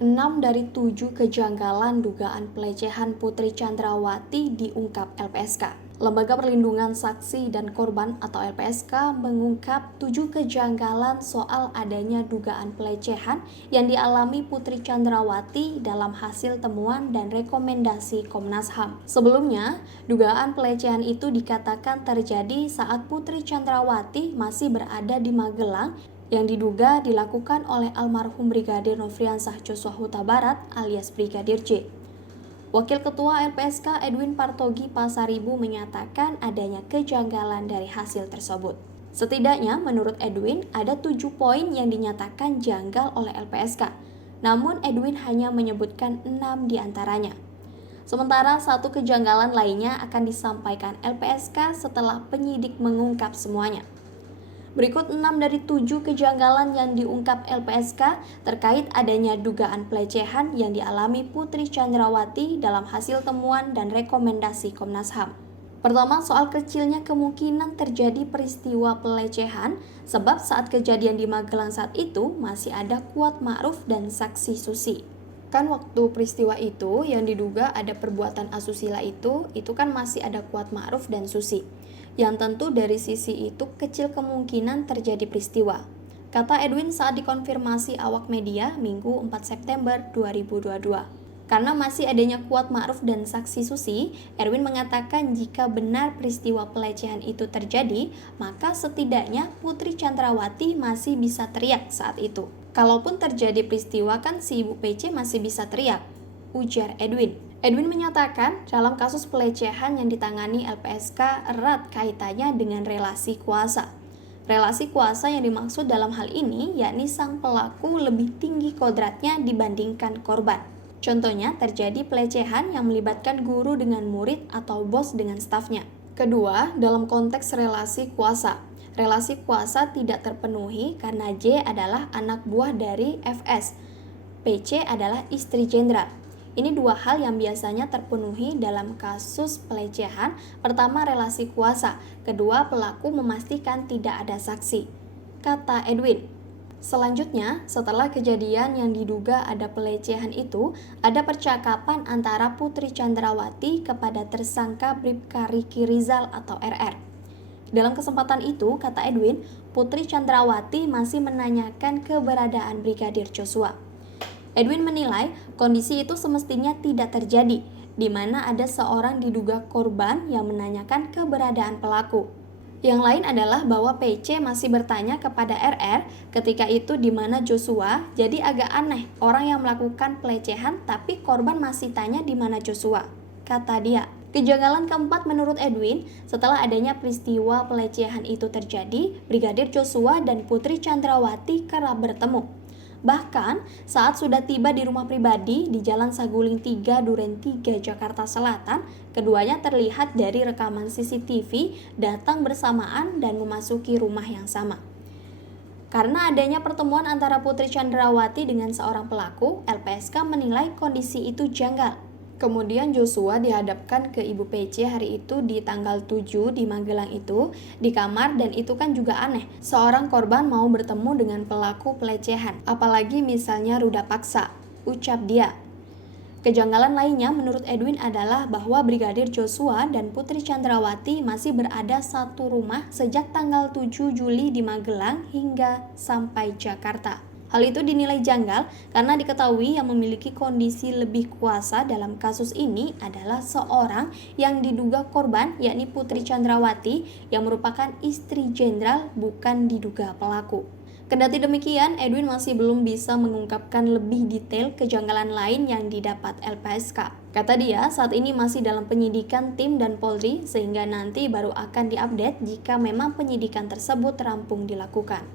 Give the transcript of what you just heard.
6 dari 7 kejanggalan dugaan pelecehan Putri Chandrawati diungkap LPSK. Lembaga Perlindungan Saksi dan Korban atau LPSK mengungkap 7 kejanggalan soal adanya dugaan pelecehan yang dialami Putri Chandrawati dalam hasil temuan dan rekomendasi Komnas HAM. Sebelumnya, dugaan pelecehan itu dikatakan terjadi saat Putri Chandrawati masih berada di Magelang yang diduga dilakukan oleh almarhum Brigadir Nofriansah Joshua Huta Barat alias Brigadir J. Wakil Ketua LPSK Edwin Partogi Pasaribu menyatakan adanya kejanggalan dari hasil tersebut. Setidaknya menurut Edwin ada 7 poin yang dinyatakan janggal oleh LPSK, namun Edwin hanya menyebutkan 6 diantaranya. Sementara satu kejanggalan lainnya akan disampaikan LPSK setelah penyidik mengungkap semuanya. Berikut 6 dari 7 kejanggalan yang diungkap LPSK terkait adanya dugaan pelecehan yang dialami Putri Chandrawati dalam hasil temuan dan rekomendasi Komnas HAM. Pertama, soal kecilnya kemungkinan terjadi peristiwa pelecehan sebab saat kejadian di Magelang saat itu masih ada Kuat Ma'ruf dan saksi Susi. Kan waktu peristiwa itu yang diduga ada perbuatan asusila itu kan masih ada Kuat Ma'ruf dan Susi. Yang tentu dari sisi itu kecil kemungkinan terjadi peristiwa. Kata Edwin saat dikonfirmasi awak media Minggu 4 September 2022. Karena masih adanya Kuat Ma'ruf dan saksi Susi, Edwin mengatakan jika benar peristiwa pelecehan itu terjadi, maka setidaknya Putri Chandrawati masih bisa teriak saat itu. Kalaupun terjadi peristiwa kan si Ibu PC masih bisa teriak, ujar Edwin. Edwin menyatakan dalam kasus pelecehan yang ditangani LPSK erat kaitannya dengan relasi kuasa. Relasi kuasa yang dimaksud dalam hal ini yakni sang pelaku lebih tinggi kodratnya dibandingkan korban. Contohnya terjadi pelecehan yang melibatkan guru dengan murid atau bos dengan stafnya. Kedua, dalam konteks relasi kuasa. Relasi kuasa tidak terpenuhi karena J adalah anak buah dari FS. PC adalah istri jenderal. Ini dua hal yang biasanya terpenuhi dalam kasus pelecehan. Pertama, relasi kuasa. Kedua, pelaku memastikan tidak ada saksi, kata Edwin. Selanjutnya, setelah kejadian yang diduga ada pelecehan itu, ada percakapan antara Putri Chandrawati kepada tersangka Bribka Riki Rizal atau RR. Dalam kesempatan itu, kata Edwin, Putri Chandrawati masih menanyakan keberadaan Brigadir Joshua. Edwin menilai kondisi itu semestinya tidak terjadi, di mana ada seorang diduga korban yang menanyakan keberadaan pelaku. Yang lain adalah bahwa PC masih bertanya kepada RR ketika itu di mana Joshua, jadi agak aneh orang yang melakukan pelecehan tapi korban masih tanya di mana Joshua, kata dia. Kejanggalan keempat menurut Edwin, setelah adanya peristiwa pelecehan itu terjadi, Brigadir Joshua dan Putri Chandrawati kerap bertemu. Bahkan saat sudah tiba di rumah pribadi di Jalan Saguling 3 Duren 3 Jakarta Selatan, keduanya terlihat dari rekaman CCTV datang bersamaan dan memasuki rumah yang sama. Karena adanya pertemuan antara Putri Chandrawati dengan seorang pelaku, LPSK menilai kondisi itu janggal. Kemudian Joshua dihadapkan ke Ibu PC hari itu di tanggal 7 di Magelang itu di kamar dan itu kan juga aneh. Seorang korban mau bertemu dengan pelaku pelecehan, apalagi misalnya ruda paksa, ucap dia. Kejanggalan lainnya menurut Edwin adalah bahwa Brigadir Joshua dan Putri Chandrawati masih berada satu rumah sejak tanggal 7 Juli di Magelang hingga sampai Jakarta. Hal itu dinilai janggal karena diketahui yang memiliki kondisi lebih kuasa dalam kasus ini adalah seorang yang diduga korban yakni Putri Chandrawati yang merupakan istri jenderal bukan diduga pelaku. Kendati demikian, Edwin masih belum bisa mengungkapkan lebih detail kejanggalan lain yang didapat LPSK. Kata dia, saat ini masih dalam penyidikan tim dan Polri sehingga nanti baru akan diupdate jika memang penyidikan tersebut rampung dilakukan.